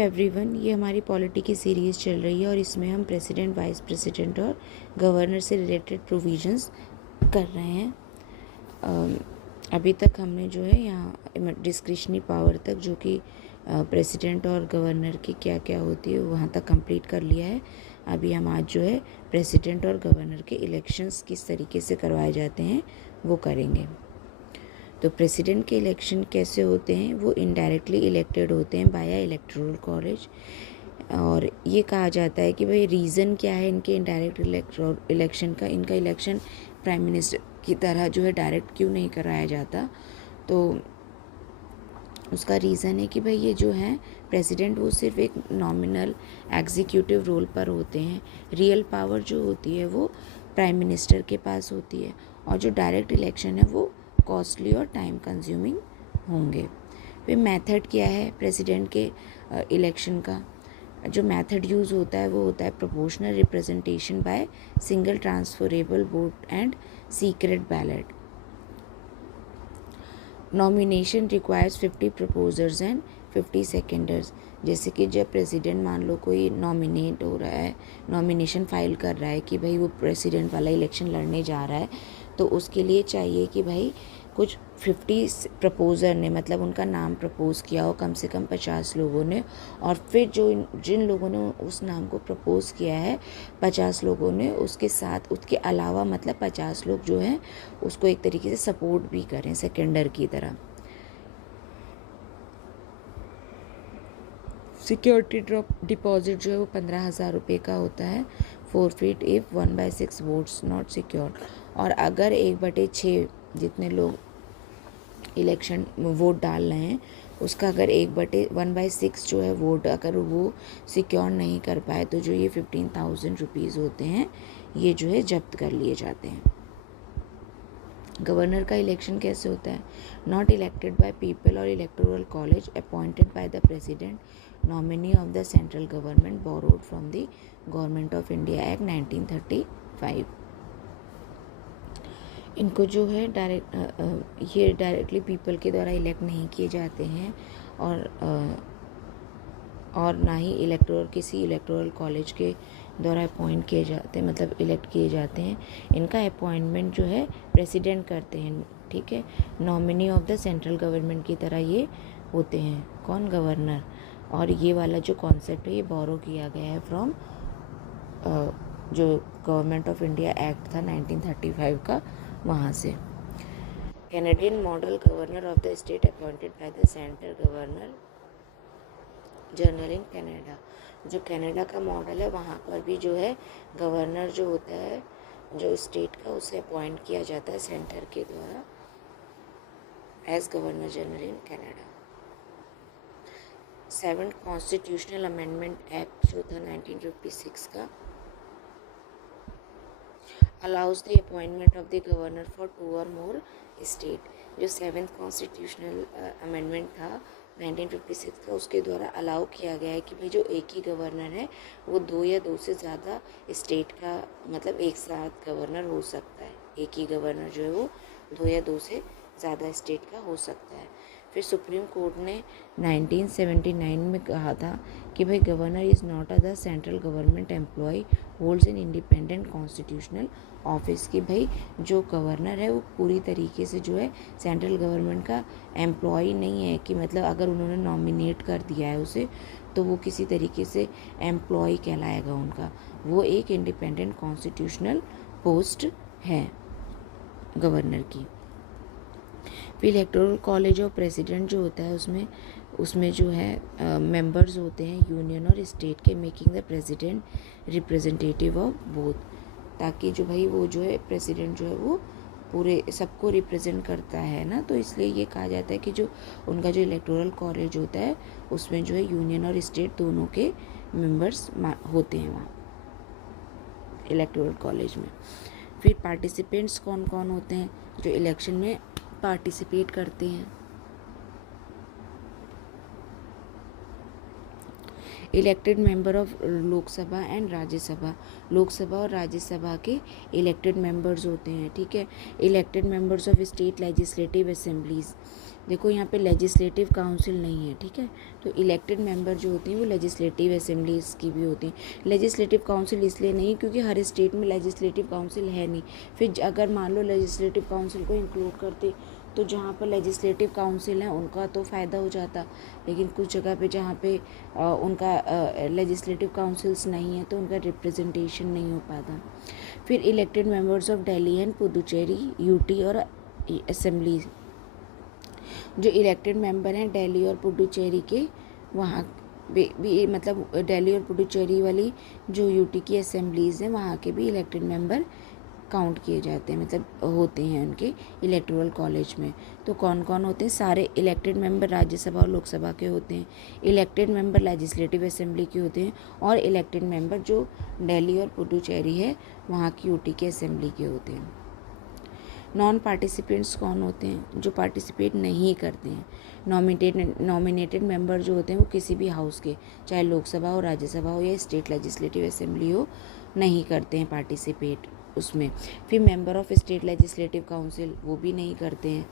Everyone, ये हमारी polity की सीरीज़ चल रही है और इसमें हम प्रेसिडेंट, वाइस प्रेसिडेंट और गवर्नर से रिलेटेड प्रोविजंस कर रहे हैं। अभी तक हमने जो है यहाँ डिस्क्रिशनरी पावर तक, जो कि प्रेसिडेंट और गवर्नर की क्या क्या होती है, वहाँ तक कंप्लीट कर लिया है। अभी हम आज जो है प्रेसिडेंट और गवर्नर के इलेक्शंस किस तरीके से करवाए जाते हैं वो करेंगे। तो प्रेसिडेंट के इलेक्शन कैसे होते हैं, वो इनडायरेक्टली इलेक्टेड होते हैं बाय इलेक्टोरल कॉलेज। और ये कहा जाता है कि भाई रीज़न क्या है इनके इनडायरेक्ट इलेक्शन का, इनका इलेक्शन प्राइम मिनिस्टर की तरह जो है डायरेक्ट क्यों नहीं कराया जाता। तो उसका रीज़न है कि भाई ये जो है प्रेसिडेंट, वो सिर्फ एक नॉमिनल एग्जीक्यूटिव रोल पर होते हैं। रियल पावर जो होती है वो प्राइम मिनिस्टर के पास होती है, और जो डायरेक्ट इलेक्शन है वो कॉस्टली और टाइम कंज्यूमिंग होंगे। फिर मेथड क्या है प्रेसिडेंट के इलेक्शन का, जो मेथड यूज़ होता है वो होता है proportional representation by single transferable vote and secret ballot. Nomination requires 50 proposers and 50 seconders. जैसे कि जब प्रेसिडेंट मान लो कोई नॉमिनेट हो रहा है, नॉमिनेशन फाइल कर रहा है कि भाई वो प्रेसिडेंट वाला इलेक्शन लड़ने जा रहा है, तो उसके लिए चाहिए कि भाई कुछ 50 प्रपोज़र ने, मतलब उनका नाम प्रपोज़ किया हो कम से कम 50 लोगों ने, और फिर जिन लोगों ने उस नाम को प्रपोज़ किया है 50 लोगों ने, उसके साथ उसके अलावा मतलब 50 लोग जो हैं उसको एक तरीके से सपोर्ट भी करें सेकेंडर की तरह। सिक्योरिटी डिपॉजिट जो है वो 15,000 रुपये का होता है। Forfeit if 1/6 votes not secured. और अगर 1/6 जितने लोग इलेक्शन वोट डाल रहे हैं उसका अगर 1/6 जो है वोट अगर वो सिक्योर नहीं कर पाए, तो जो ये 15,000 रुपीज़ होते हैं ये जो है जब्त कर लिए जाते हैं। गवर्नर का इलेक्शन कैसे होता है, नॉट इलेक्टेड बाय पीपल और electoral college, appointed by the president, nominee of the central government, borrowed from the government of India act 1935। इनको जो है ये डायरेक्टली पीपल के द्वारा इलेक्ट नहीं किए जाते हैं, और ना ही किसी इलेक्टोरल कॉलेज के द्वारा अपॉइंट किए जाते हैं, मतलब इलेक्ट किए जाते हैं। इनका अपॉइंटमेंट जो है प्रेसिडेंट करते हैं, ठीक है। Nominee of the central government की तरह ये होते हैं, कौन, गवर्नर। और ये वाला जो कॉन्सेप्ट है ये बोरो किया गया है फ्रॉम जो गवर्नमेंट ऑफ इंडिया एक्ट था 1935 का, वहाँ से। Canadian model governor of the state appointed by the central governor general in Canada. जो कनाडा का मॉडल है वहाँ पर भी जो है गवर्नर जो होता है जो स्टेट का, उसे अपॉइंट किया जाता है सेंटर के द्वारा as governor general in Canada. 7th constitutional amendment act जो था 1956 का, allows the appointment of the governor for 2 और मोर स्टेट। जो 7th कॉन्स्टिट्यूशनल अमेंडमेंट था 1956 का, उसके द्वारा अलाउ किया गया है कि भाई जो एक ही गवर्नर है वो 2 या 2 से ज़्यादा स्टेट का, मतलब एक साथ गवर्नर हो सकता है। एक ही गवर्नर जो है वो 2 या 2 से ज़्यादा स्टेट का हो सकता है। फिर सुप्रीम कोर्ट ने 1979 में कहा था कि भाई governor is not the central government employ holds an independent constitutional office. कि भाई जो गवर्नर है वो पूरी तरीके से जो है सेंट्रल गवर्नमेंट का एम्प्लॉय नहीं है, कि मतलब अगर उन्होंने नॉमिनेट कर दिया है उसे तो वो किसी तरीके से एम्प्लॉय कहलाएगा उनका। वो एक इंडिपेंडेंट कॉन्स्टिट्यूशनल पोस्ट है गवर्नर की। फिर इलेक्टोरल कॉलेज और प्रेसिडेंट जो होता है उसमें जो है मेंबर्स होते हैं यूनियन और स्टेट के, making the president representative of both. ताकि जो भाई वो जो है प्रेसिडेंट जो है वो पूरे सबको रिप्रेजेंट करता है ना, तो इसलिए ये कहा जाता है कि जो उनका जो इलेक्टोरल कॉलेज होता है उसमें जो है यूनियन और स्टेट दोनों के मेंबर्स होते हैं वहाँ इलेक्टोरल कॉलेज में। फिर पार्टिसिपेंट्स कौन कौन होते हैं जो इलेक्शन में पार्टिसिपेट करते हैं। Elected member of Lok Sabha and Rajya Sabha, Lok Sabha और राज्यसभा के इलेक्टेड मेंबर्स होते हैं, ठीक है। Elected members of state legislative assemblies, देखो यहाँ पे लेजिस्लेटिव काउंसिल नहीं है, ठीक है। तो इलेक्टेड मेंबर जो होते हैं वो लेजिस्लेटिव असेंबलीज की भी होती हैं। लेजिस्लेटिव काउंसिल इसलिए नहीं क्योंकि हर स्टेट में लेजिस्लेटिव काउंसिल है नहीं। फिर अगर मान लो लेजिस्लेटिव काउंसिल को इंक्लूड करते तो जहाँ पर लेजिस्लेटिव काउंसिल है उनका तो फ़ायदा हो जाता, लेकिन कुछ जगह पे जहाँ पे उनका लेजिस्लेटिव काउंसिल्स नहीं है तो उनका रिप्रेजेंटेशन नहीं हो पाता। फिर elected members of Delhi and Puducherry, UT और असेंबली, जो इलेक्टेड मेंबर हैं दिल्ली और पुडुचेरी के, वहाँ भी मतलब दिल्ली और पुडुचेरी वाली जो यूटी की असेंबलीज़ हैं वहाँ के भी इलेक्टेड मेंबर काउंट किए जाते हैं, मतलब होते हैं उनके इलेक्टोरल कॉलेज में। तो कौन कौन होते हैं? सारे इलेक्टेड मेंबर राज्यसभा और लोकसभा के होते हैं, इलेक्टेड मेंबर लेजिस्लेटिव असेंबली के होते हैं, और इलेक्टेड मेंबर जो दिल्ली और पुडुचेरी है वहाँ की यूटी की असेंबली के होते हैं। नॉन पार्टिसिपेंट्स कौन होते हैं? जो पार्टिसिपेट नहीं करते हैं। नॉमिनेटेड मेंबर जो होते हैं वो किसी भी हाउस के, चाहे लोकसभा हो, राज्यसभा हो या स्टेट लेजिस्लेटिव असेंबली हो, नहीं करते हैं पार्टिसिपेट उसमें। फिर member of state legislative council, वो भी नहीं करते हैं।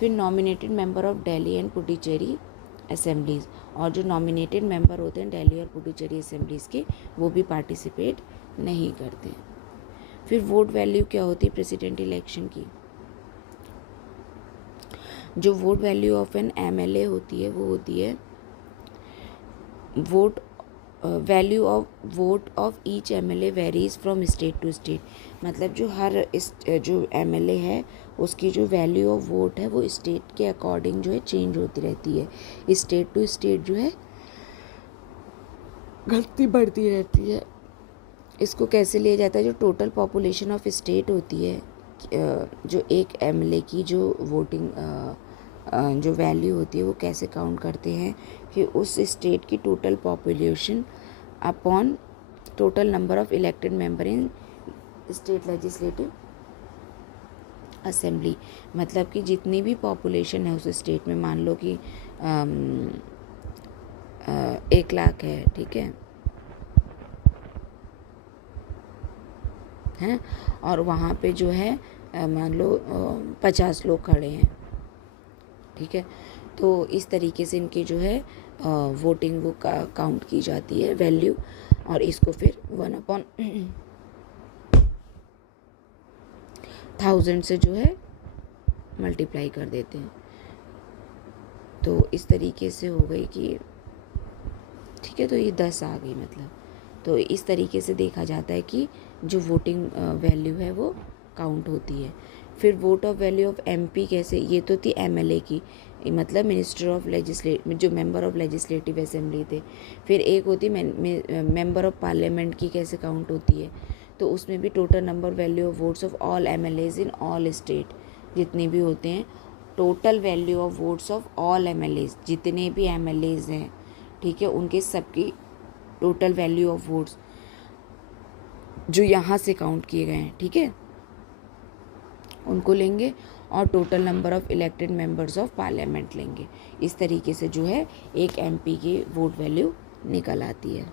फिर nominated member of Delhi and Puducherry assemblies, और जो नॉमिनेटेड मेंबर होते हैं दिल्ली और पुडुचेरी असेंबलीज के, वो भी पार्टिसिपेट नहीं करते हैं। फिर वोट वैल्यू क्या होती है प्रेसिडेंट इलेक्शन की? जो vote value of an MLA होती है वो होती है vote value of vote of each MLA varies from state to state, मतलब जो हर जो एमएलए है उसकी जो वैल्यू ऑफ वोट है वो स्टेट के अकॉर्डिंग जो है चेंज होती रहती है। स्टेट टू स्टेट जो है घटती बढ़ती रहती है। इसको कैसे लिया जाता है? जो टोटल पॉपुलेशन ऑफ स्टेट होती है, जो एक एमएलए की जो वोटिंग जो वैल्यू होती है वो कैसे काउंट करते हैं कि उस स्टेट की total population upon total number of elected member in state legislative assembly, मतलब कि जितनी भी पॉपुलेशन है उस स्टेट में, मान लो कि 1 लाख है, ठीक है, हैं, और वहाँ पे जो है मान लो 50 लोग खड़े हैं, ठीक है। तो इस तरीके से इनकी जो है वोटिंग वो काउंट की जाती है वैल्यू, और इसको फिर 1/1000 से जो है मल्टीप्लाई कर देते हैं। तो इस तरीके से हो गई कि ठीक है, तो ये 10 आ गई मतलब। तो इस तरीके से देखा जाता है कि जो वोटिंग वैल्यू है वो काउंट होती है। फिर vote of value of MP कैसे? ये तो थी एमएलए की, मतलब मिनिस्टर ऑफ जो मेंबर ऑफ लेजिस्लेटिव असेंबली थे। फिर एक होती मेंबर ऑफ पार्लियामेंट की, कैसे काउंट होती है? तो उसमें भी total number value of votes of all MLAs in all state, जितने भी होते हैं, total value of votes of all MLAs, जितने भी एमएलएज हैं, ठीक है, उनके सबकी टोटल वैल्यू ऑफ वोट्स जो यहाँ से काउंट किए गए हैं, ठीक है, उनको लेंगे, और total number of elected members of parliament लेंगे। इस तरीके से जो है एक एमपी की वोट वैल्यू निकल आती है।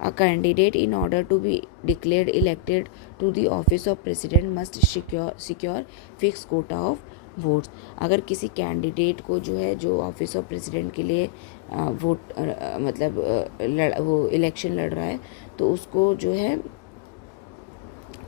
A candidate in order to be declared elected to the office of president must secure fix quota of votes. अगर किसी कैंडिडेट को जो है जो ऑफिस ऑफ प्रेसिडेंट के लिए वोट मतलब वो इलेक्शन लड़ रहा है, तो उसको जो है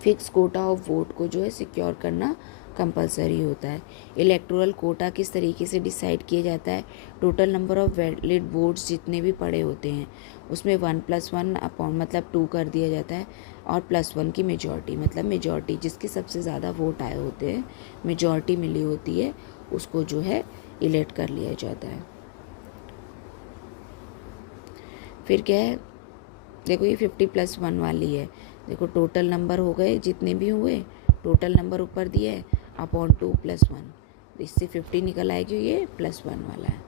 फिक्स कोटा ऑफ वोट को जो है सिक्योर करना कंपलसरी होता है। इलेक्टोरल कोटा किस तरीके से डिसाइड किया जाता है? Total number of valid votes जितने भी पड़े होते हैं उसमें 1+1 अपॉन मतलब 2 कर दिया जाता है, और +1 की मेजॉरिटी, मतलब मेजॉरिटी जिसके सबसे ज़्यादा वोट आए होते हैं, मेजॉरिटी मिली होती है, उसको जो है इलेक्ट कर लिया जाता है। फिर क्या है? देखो ये 50+1 वाली है। देखो टोटल नंबर हो गए जितने भी हुए, टोटल नंबर ऊपर दिया है अपॉन 2+1, इससे 50 निकल आएगी, ये +1 वाला है।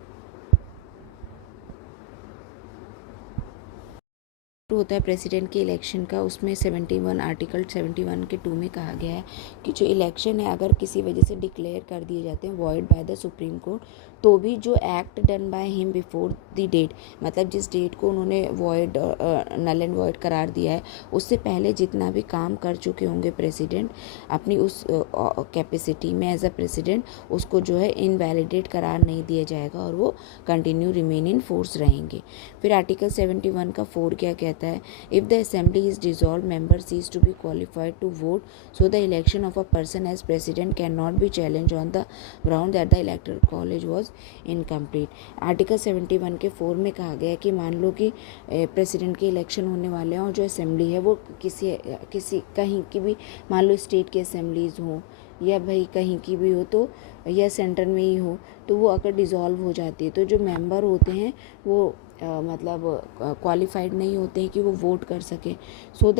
होता है प्रेसिडेंट के इलेक्शन का, उसमें 71 आर्टिकल 71 के 2 में कहा गया है कि जो इलेक्शन है अगर किसी वजह से डिक्लेयर कर दिए जाते हैं void by the supreme court, तो भी जो act done by him before the date, मतलब जिस डेट को उन्होंने वॉइड नल एंड वॉइड करार दिया है उससे पहले जितना भी काम कर चुके होंगे प्रेसिडेंट अपनी उस कैपेसिटी में एज अ प्रेसिडेंट, उसको जो है इनवैलिडेट करार नहीं दिया जाएगा और वो कंटिन्यू रिमेन इन फोर्स रहेंगे। फिर आर्टिकल 71 का 4 क्या कहता है, if the assembly is dissolve member cease to be qualified to vote, so the election of a person as president can not be challenge on the ground that the electoral college was incomplete. Article 71 के 4 में कहा गया है कि मान लो कि president के election होने वाले हैं और जो असेंबली है वो किसी कहीं की भी, मान लो स्टेट की असेंबलीज़ हों या भाई कहीं की भी हो तो, या सेंटर में ही हो, तो वो अगर डिज़ोल्व हो जाती है तो जो मेंबर होते हैं वो मतलब क्वालिफाइड नहीं होते हैं कि वो वोट कर सकें। So the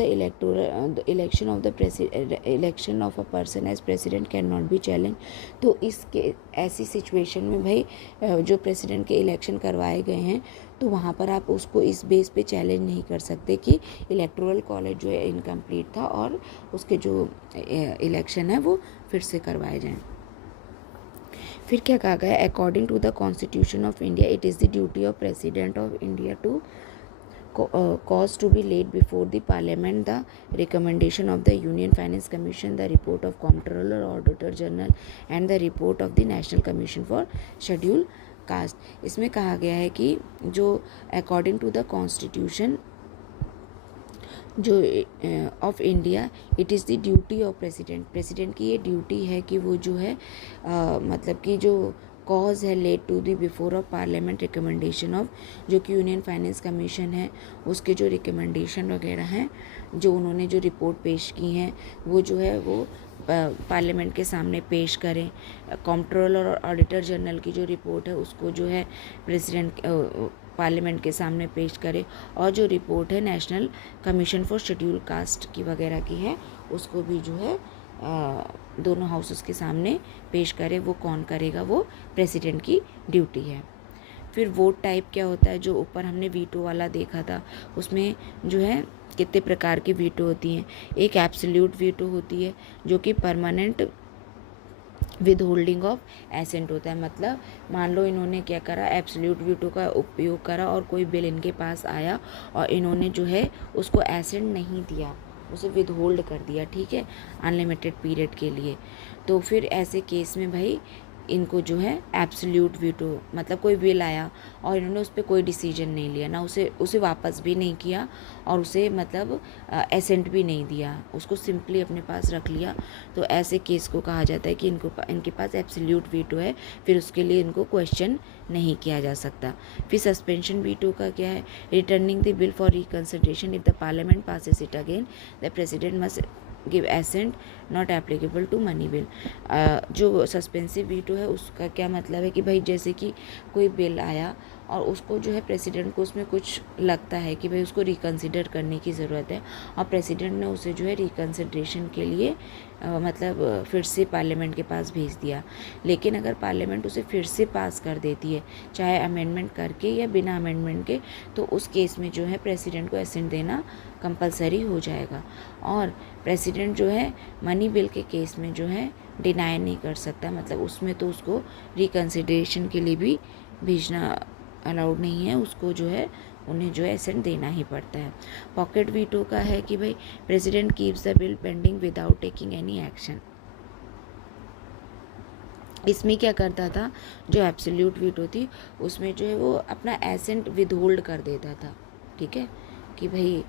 election of a person as president can not be challenge. तो इसके ऐसी सिचुएशन में भाई जो प्रेसिडेंट के इलेक्शन करवाए गए हैं तो वहाँ पर आप उसको इस बेस पे चैलेंज नहीं कर सकते कि इलेक्टोरल कॉलेज जो है इनकम्प्लीट था और उसके जो इलेक्शन है वो फिर से करवाए जाएं। फिर क्या कहा गया, according to the constitution of India it is the duty of president of India to cause to be laid before the parliament the recommendation of the union finance commission, the report of comptroller or auditor general and the report of the national commission for scheduled caste। इसमें कहा गया है कि जो according to the constitution जो of India it is the duty of president की ये duty है कि वो जो है मतलब कि जो कॉज है laid to the before of parliament recommendation of, जो कि यूनियन फाइनेंस कमीशन है उसके जो रिकमेंडेशन वगैरह हैं जो उन्होंने जो रिपोर्ट पेश की हैं वो जो है वो पार्लियामेंट के सामने पेश करें। कंट्रोलर और ऑडिटर जनरल की जो रिपोर्ट है उसको जो है प्रेसिडेंट पार्लियामेंट के सामने पेश करे, और जो रिपोर्ट है national commission for schedule caste की वगैरह की है उसको भी जो है दोनों हाउसेस के सामने पेश करे। वो कौन करेगा, वो प्रेसिडेंट की ड्यूटी है। फिर वोट टाइप क्या होता है, जो ऊपर हमने वीटो वाला देखा था उसमें जो है कितने प्रकार की वीटो होती हैं। एक एब्सोल्यूट वीटो होती है जो कि permanent with holding of accent होता है, मतलब मान लो इन्होंने क्या करा, एब्सोल्यूट वीटो का उपयोग करा और कोई बिल इनके पास आया और इन्होंने जो है उसको एसेंट नहीं दिया, उसे विद होल्ड कर दिया, ठीक है, अनलिमिटेड पीरियड के लिए। तो फिर ऐसे केस में भाई इनको जो है एब्सोल्यूट वीटो, मतलब कोई बिल आया और इन्होंने उस पर कोई डिसीजन नहीं लिया ना, उसे वापस भी नहीं किया और उसे मतलब एसेंट भी नहीं दिया, उसको सिंपली अपने पास रख लिया, तो ऐसे केस को कहा जाता है कि इनके पास एब्सोल्यूट वीटो है, फिर उसके लिए इनको क्वेश्चन नहीं किया जा सकता। फिर सस्पेंशन वीटो का क्या है, returning the bill for reconsideration if the parliament passes it again the president must give assent not applicable to money bill. जो सस्पेंसिव वीटो है उसका क्या मतलब है कि भाई जैसे कि कोई बिल आया और उसको जो है प्रेसिडेंट को उसमें कुछ लगता है कि भाई उसको रिकंसिडर करने की ज़रूरत है और प्रेसिडेंट ने उसे जो है रिकंसिडरेशन के लिए मतलब फिर से पार्लियामेंट के पास भेज दिया, लेकिन अगर पार्लियामेंट उसे फिर से पास कर देती है चाहे अमेंडमेंट करके या बिना अमेंडमेंट के, तो उस केस में जो है प्रेसिडेंट को एसेंट देना कंपलसरी हो जाएगा। और प्रेसिडेंट जो है मनी बिल के केस में जो है डिनाई नहीं कर सकता, मतलब उसमें तो उसको रिकंसिडरेशन के लिए भी भेजना अलाउड नहीं है, उसको जो है उन्हें जो है एसेंट देना ही पड़ता है। पॉकेट वीटो का है कि भाई president keeps the bill pending without taking any action. इसमें क्या करता था, जो एब्सोल्यूट वीटो थी उसमें जो है वो अपना एसेंट विदहोल्ड कर देता था, ठीक है, कि भाई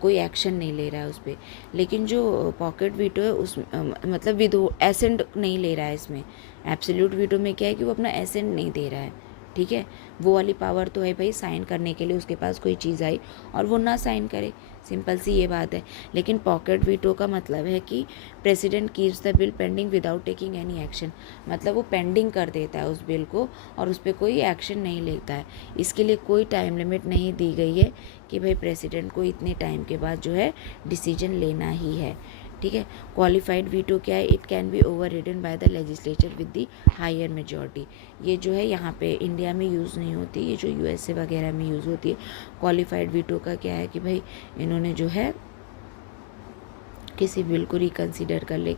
कोई एक्शन नहीं ले रहा है उस पर। लेकिन जो पॉकेट वीटो है उस मतलब एसेंट नहीं ले रहा है इसमें। एब्सोल्यूट वीटो में क्या है कि वो अपना एसेंट नहीं दे रहा है, ठीक है, वो वाली पावर तो है भाई साइन करने के लिए उसके पास कोई चीज़ आई और वो ना साइन करे, सिंपल सी ये बात है। लेकिन पॉकेट वीटो का मतलब है कि president keeps the bill pending without taking any action, मतलब वो पेंडिंग कर देता है उस बिल को और उस पर कोई एक्शन नहीं लेता है। इसके लिए कोई टाइम लिमिट नहीं दी गई है कि भाई प्रेसिडेंट को इतने टाइम के बाद जो है डिसीजन लेना ही है, ठीक है। क्वालिफाइड वीटो क्या है, it can be overridden by the legislature with the higher majority. ये जो है यहाँ पे इंडिया में यूज़ नहीं होती, ये जो यूएसए वगैरह में यूज़ होती है। क्वालिफाइड वीटो का क्या है कि भाई इन्होंने जो है किसी बिल को रिकन्सिडर करने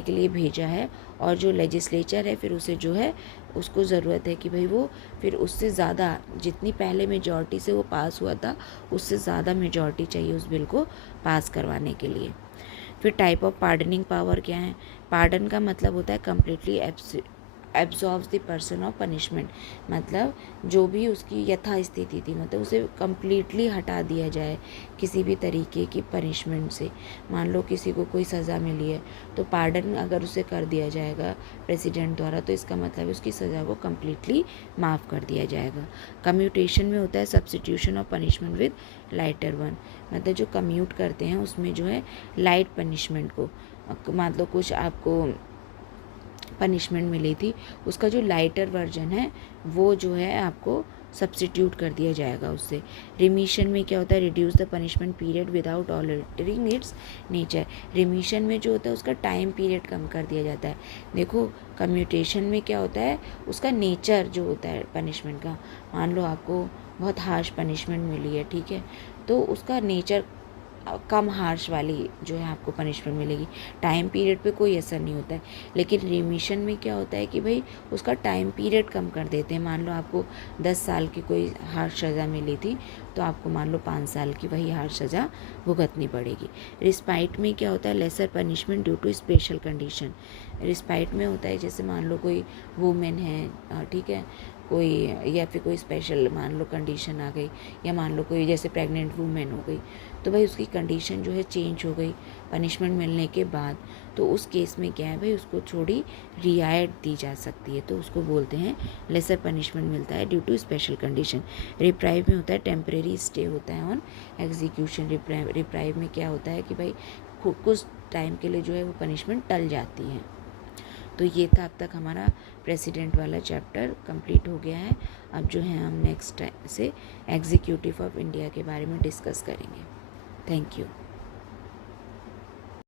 के लिए भेजा है, और जो लेजिस्लेचर है फिर उसे जो है उसको ज़रूरत है कि भाई वो फिर उससे ज़्यादा, जितनी पहले मेजॉरिटी से वो पास हुआ था उससे ज़्यादा मेजॉरिटी चाहिए उस बिल को पास करवाने के लिए। फिर टाइप ऑफ पार्डनिंग पावर क्या है। पार्डन का मतलब होता है completely absorbs the person of punishment, मतलब जो भी उसकी यथास्थिति थी, मतलब उसे कम्प्लीटली हटा दिया जाए किसी भी तरीके की पनिशमेंट से। मान लो किसी को कोई सज़ा मिली है तो पार्डन अगर उसे कर दिया जाएगा प्रेसिडेंट द्वारा, तो इसका मतलब है उसकी सज़ा को कम्प्लीटली माफ़ कर दिया जाएगा। कम्यूटेशन में होता है substitution of punishment with lighter one, मतलब जो कम्यूट करते हैं उसमें जो है लाइट पनिशमेंट को, मान लो कुछ आपको पनिशमेंट मिली थी, उसका जो लाइटर वर्जन है वो जो है आपको सब्स्टिट्यूट कर दिया जाएगा उससे। रिमीशन में क्या होता है, reduce the punishment period without altering its nature. Remission में जो होता है उसका टाइम पीरियड कम कर दिया जाता है। देखो कम्यूटेशन में क्या होता है, उसका नेचर जो होता है पनिशमेंट का, मान लो आपको बहुत हार्श पनिशमेंट मिली है, ठीक है, तो उसका नेचर कम हार्श वाली जो है आपको पनिशमेंट मिलेगी, टाइम पीरियड पे कोई असर नहीं होता है। लेकिन रिमिशन में क्या होता है कि भाई उसका टाइम पीरियड कम कर देते हैं। मान लो आपको 10 साल की कोई हार्श सज़ा मिली थी तो आपको मान लो 5 साल की वही हार्श सज़ा भुगतनी पड़ेगी। रिस्पाइट में क्या होता है, lesser punishment due to special condition. Respite में होता है जैसे मान लो कोई वुमेन है, ठीक है, कोई या फिर कोई स्पेशल मान लो कंडीशन आ गई, या मान लो कोई जैसे प्रेग्नेंट वुमेन हो गई तो भाई उसकी कंडीशन जो है चेंज हो गई पनिशमेंट मिलने के बाद, तो उस केस में क्या है भाई उसको थोड़ी रियायत दी जा सकती है, तो उसको बोलते हैं लेसर पनिशमेंट मिलता है due to special condition. Reprieve में होता है टेम्परेरी स्टे होता है ऑन एग्जीक्यूशन। रिप्राइव में क्या होता है कि भाई कुछ टाइम के लिए जो है वो पनिशमेंट टल जाती है। तो ये था अब तक हमारा प्रेसिडेंट वाला चैप्टर कंप्लीट हो गया है। अब जो है हम नेक्स्ट से एग्जीक्यूटिव ऑफ इंडिया के बारे में डिस्कस करेंगे। Thank you.